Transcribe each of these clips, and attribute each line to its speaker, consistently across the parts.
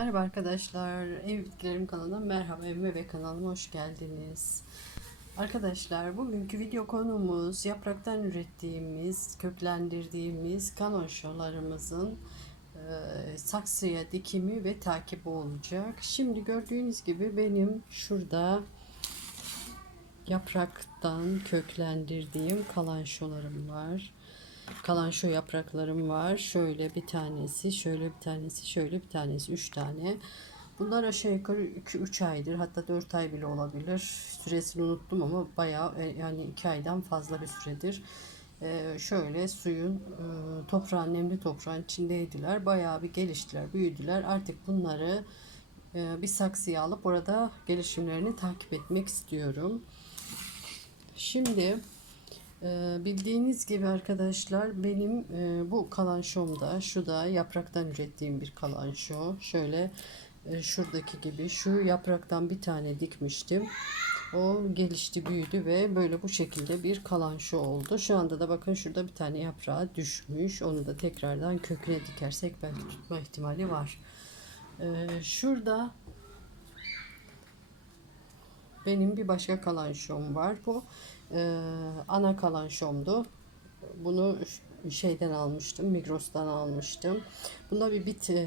Speaker 1: Merhaba arkadaşlar, Ev Bitkilerim kanalına merhaba Emme ve kanalıma hoş geldiniz. Arkadaşlar bugünkü video konumuz yapraktan ürettiğimiz, köklendirdiğimiz kanoşolarımızın e, saksıya dikimi ve takibi olacak. Şimdi gördüğünüz gibi benim şurada yapraktan köklendirdiğim kalanşolarım var. Kalanşo yapraklarım var. Şöyle bir tanesi, şöyle bir tanesi, şöyle bir tanesi. Üç tane. Bunlar aşağı yukarı 2-3 aydır hatta 4 ay bile olabilir. Süresini unuttum ama bayağı e, yani 2 aydan fazla bir süredir. Ee, şöyle suyun e, toprağın nemli toprağın içindeydiler. Bayağı bir geliştiler, büyüdüler. Artık bunları e, bir saksıya alıp orada gelişimlerini takip etmek istiyorum. Şimdi bildiğiniz gibi arkadaşlar benim e, bu kalanşomda şu da yapraktan ürettiğim bir kalanşo. Şöyle e, şuradaki gibi şu yapraktan bir tane dikmiştim. O gelişti büyüdü ve böyle bu şekilde bir kalanşo oldu. Şu anda da bakın şurada bir tane yaprağı düşmüş. Onu da tekrardan köküne dikersek belki tutma ihtimali var. Ee, şurada benim bir başka kalanşom var. Bu e, ana kalanşomdu. Bunu şeyden almıştım, Migros'tan almıştım. Bunda bir bit e,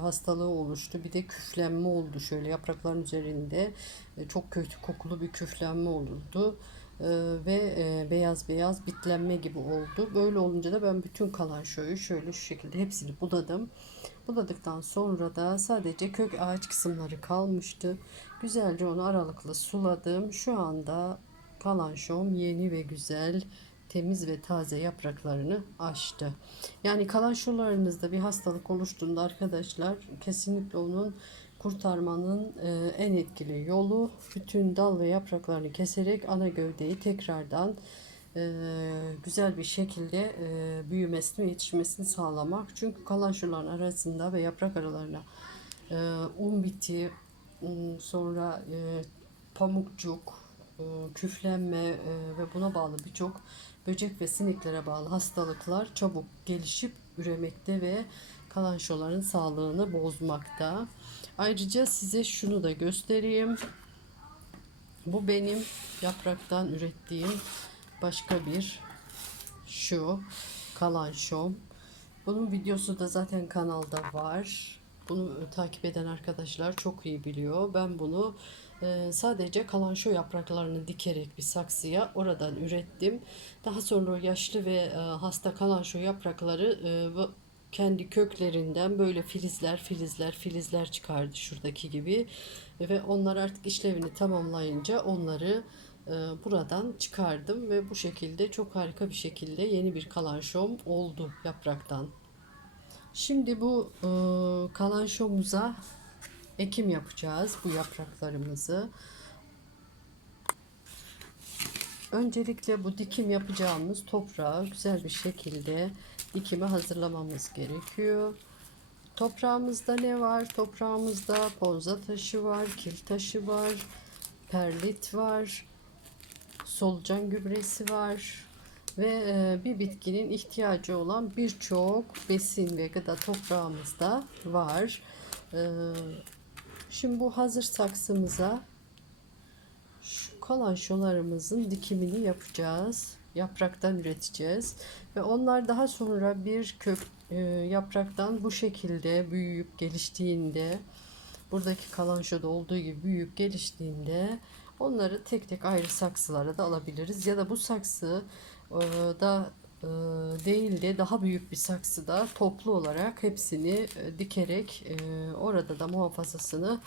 Speaker 1: hastalığı oluştu. Bir de küflenme oldu şöyle yaprakların üzerinde. E, çok kötü kokulu bir küflenme olurdu. E, ve e, beyaz beyaz bitlenme gibi oldu. Böyle olunca da ben bütün kalanşoyu şöyle şu şekilde hepsini budadım. Budadıktan sonra da sadece kök ağaç kısımları kalmıştı. Güzelce onu aralıklı suladım. Şu anda kalanşom yeni ve güzel temiz ve taze yapraklarını açtı. Yani kalanşolarınızda bir hastalık oluştuğunda arkadaşlar kesinlikle onun kurtarmanın e, en etkili yolu bütün dal ve yapraklarını keserek ana gövdeyi tekrardan e, güzel bir şekilde e, büyümesini yetişmesini sağlamak. Çünkü kalanşoların arasında ve yaprak aralarına e, un biti, sonra e, pamukcuk, küflenme ve buna bağlı birçok böcek ve sineklere bağlı hastalıklar çabuk gelişip üremekte ve kalanşoların sağlığını bozmakta. Ayrıca size şunu da göstereyim. Bu benim yapraktan ürettiğim başka bir şu kalanşom. Bunun videosu da zaten kanalda var. Bunu takip eden arkadaşlar çok iyi biliyor. Ben bunu e, sadece kalanşo yapraklarını dikerek bir saksıya oradan ürettim. Daha sonra yaşlı ve e, hasta kalanşo yaprakları e, kendi köklerinden böyle filizler filizler filizler çıkardı şuradaki gibi ve onlar artık işlevini tamamlayınca onları buradan çıkardım ve bu şekilde çok harika bir şekilde yeni bir kalanşom oldu yapraktan. Şimdi bu e, kalanşomuza ekim yapacağız bu yapraklarımızı. Öncelikle bu dikim yapacağımız toprağı güzel bir şekilde dikime hazırlamamız gerekiyor. Toprağımızda ne var? Toprağımızda ponza taşı var, kil taşı var, perlit var, solucan gübresi var, ve e, bir bitkinin ihtiyacı olan birçok besin ve gıda toprağımızda var. E, şimdi bu hazır saksımıza şu kalan şolarımızın dikimini yapacağız. Yapraktan üreteceğiz ve onlar daha sonra bir kök e, yapraktan bu şekilde büyüyüp geliştiğinde buradaki kalan şoda olduğu gibi büyüyüp geliştiğinde onları tek tek ayrı saksılara da alabiliriz ya da bu saksı ee, da e, değil de daha büyük bir saksıda toplu olarak hepsini e, dikerek e, orada da muhafazasını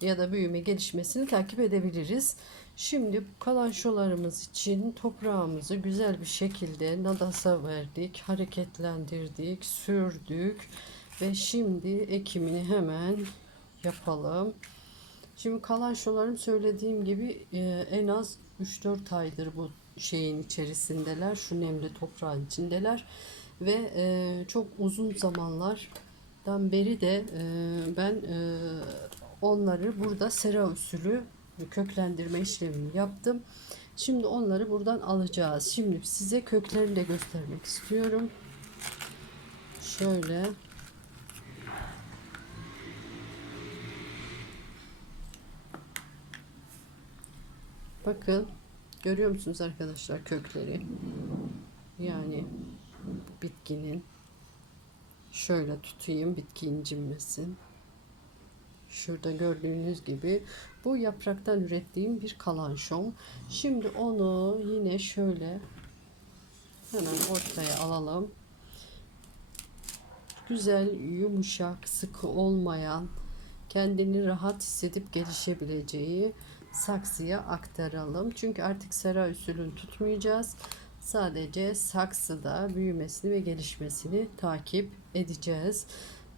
Speaker 1: ya da büyüme gelişmesini takip edebiliriz. Şimdi kalan şolarımız için toprağımızı güzel bir şekilde nadasa verdik, hareketlendirdik, sürdük ve şimdi ekimini hemen yapalım. Şimdi kalan şolarım söylediğim gibi en az 3-4 aydır bu şeyin içerisindeler. Şu nemli toprağın içindeler. Ve e, çok uzun zamanlardan beri de e, ben e, onları burada sera usulü köklendirme işlemini yaptım. Şimdi onları buradan alacağız. Şimdi size köklerini de göstermek istiyorum. Şöyle Bakın görüyor musunuz arkadaşlar kökleri? Yani bitkinin şöyle tutayım bitki incinmesin. Şurada gördüğünüz gibi bu yapraktan ürettiğim bir kalanşom. Şimdi onu yine şöyle hemen ortaya alalım. Güzel, yumuşak, sıkı olmayan, kendini rahat hissedip gelişebileceği saksıya aktaralım. Çünkü artık sera usulünü tutmayacağız. Sadece saksıda büyümesini ve gelişmesini takip edeceğiz.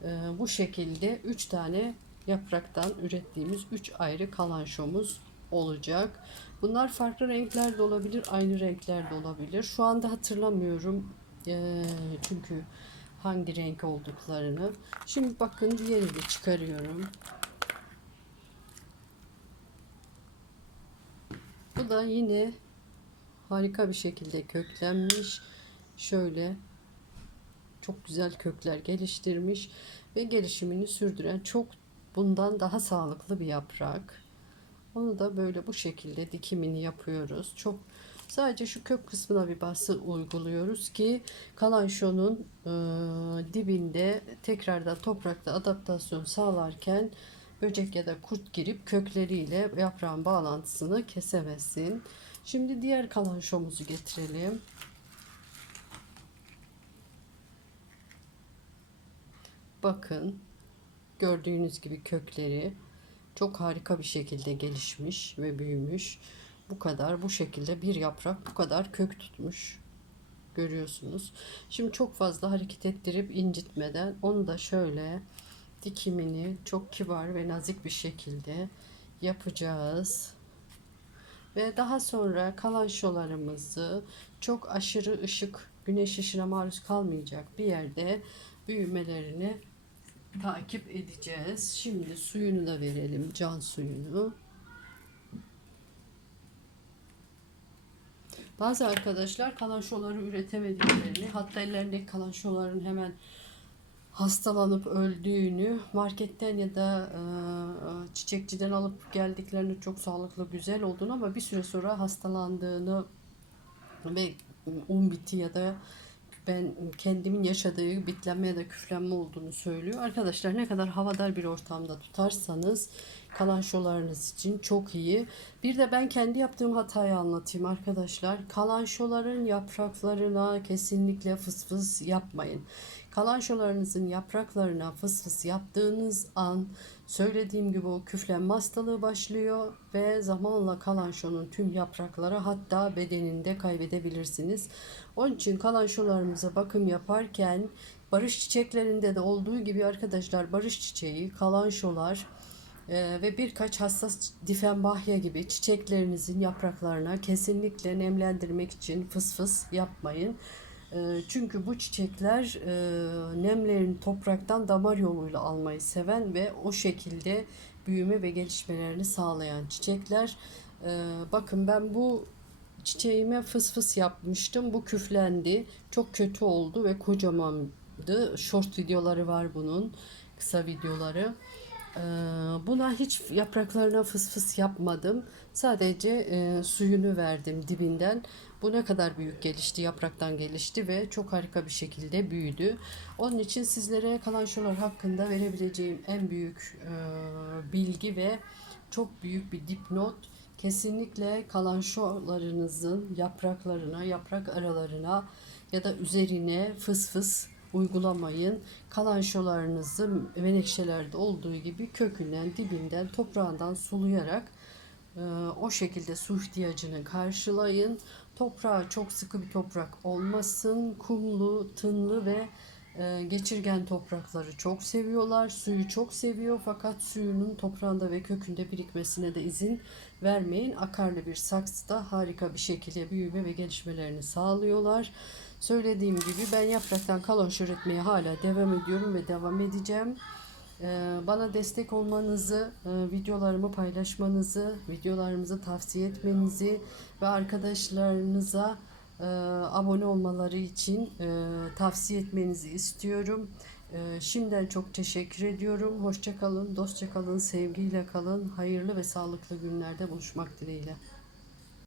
Speaker 1: Ee, bu şekilde 3 tane yapraktan ürettiğimiz 3 ayrı kalanşomuz olacak. Bunlar farklı renklerde olabilir, aynı renklerde olabilir. Şu anda hatırlamıyorum. Ee, çünkü hangi renk olduklarını. Şimdi bakın diğerini çıkarıyorum. Bu da yine harika bir şekilde köklenmiş. Şöyle çok güzel kökler geliştirmiş ve gelişimini sürdüren çok bundan daha sağlıklı bir yaprak. Onu da böyle bu şekilde dikimini yapıyoruz. Çok sadece şu kök kısmına bir bası uyguluyoruz ki kalanşonun e, dibinde tekrardan toprakta adaptasyon sağlarken böcek ya da kurt girip kökleriyle yaprağın bağlantısını kesemesin. Şimdi diğer kalanşomuzu getirelim. Bakın gördüğünüz gibi kökleri çok harika bir şekilde gelişmiş ve büyümüş. Bu kadar bu şekilde bir yaprak bu kadar kök tutmuş. Görüyorsunuz. Şimdi çok fazla hareket ettirip incitmeden onu da şöyle dikimini çok kibar ve nazik bir şekilde yapacağız. Ve daha sonra kalan şolarımızı çok aşırı ışık, güneş ışığına maruz kalmayacak bir yerde büyümelerini takip edeceğiz. Şimdi suyunu da verelim, can suyunu. Bazı arkadaşlar kalanşoları üretemediklerini, hatta ellerindeki kalanşoların hemen hastalanıp öldüğünü marketten ya da e, çiçekçiden alıp geldiklerini çok sağlıklı güzel olduğunu ama bir süre sonra hastalandığını ve un biti ya da ben kendimin yaşadığı bitlenme ya da küflenme olduğunu söylüyor. Arkadaşlar ne kadar havadar bir ortamda tutarsanız kalan şolarınız için çok iyi. Bir de ben kendi yaptığım hatayı anlatayım arkadaşlar. Kalan şoların yapraklarına kesinlikle fıs fıs yapmayın. Kalan şolarınızın yapraklarına fıs yaptığınız an söylediğim gibi o küflenme hastalığı başlıyor ve zamanla kalan şonun tüm yaprakları hatta bedeninde kaybedebilirsiniz. Onun için kalan şolarımıza bakım yaparken barış çiçeklerinde de olduğu gibi arkadaşlar barış çiçeği, kalan şolar e, ve birkaç hassas difenbahya gibi çiçeklerinizin yapraklarına kesinlikle nemlendirmek için fıs fıs yapmayın. E, çünkü bu çiçekler e, nemlerini topraktan damar yoluyla almayı seven ve o şekilde büyüme ve gelişmelerini sağlayan çiçekler. E, bakın ben bu çiçeğime fıs fıs yapmıştım. Bu küflendi. Çok kötü oldu ve kocamandı. Short videoları var bunun. Kısa videoları. Ee, buna hiç yapraklarına fıs fıs yapmadım. Sadece e, suyunu verdim dibinden. Bu ne kadar büyük gelişti, yapraktan gelişti ve çok harika bir şekilde büyüdü. Onun için sizlere kalanşolar hakkında verebileceğim en büyük e, bilgi ve çok büyük bir dipnot kesinlikle kalanşolarınızın yapraklarına, yaprak aralarına ya da üzerine fıs fıs uygulamayın. Kalanşolarınızı menekşelerde olduğu gibi kökünden, dibinden, toprağından sulayarak e, o şekilde su ihtiyacını karşılayın. Toprağı çok sıkı bir toprak olmasın. Kumlu, tınlı ve e, geçirgen toprakları çok seviyorlar. Suyu çok seviyor fakat suyunun toprağında ve kökünde birikmesine de izin vermeyin. Akarlı bir saksıda harika bir şekilde büyüme ve gelişmelerini sağlıyorlar. Söylediğim gibi ben yapraktan kalonş üretmeye hala devam ediyorum ve devam edeceğim. Ee, bana destek olmanızı, e, videolarımı paylaşmanızı, videolarımızı tavsiye etmenizi ve arkadaşlarınıza e, abone olmaları için e, tavsiye etmenizi istiyorum. Şimdiden çok teşekkür ediyorum. Hoşça kalın, dostça kalın, sevgiyle kalın. Hayırlı ve sağlıklı günlerde buluşmak dileğiyle.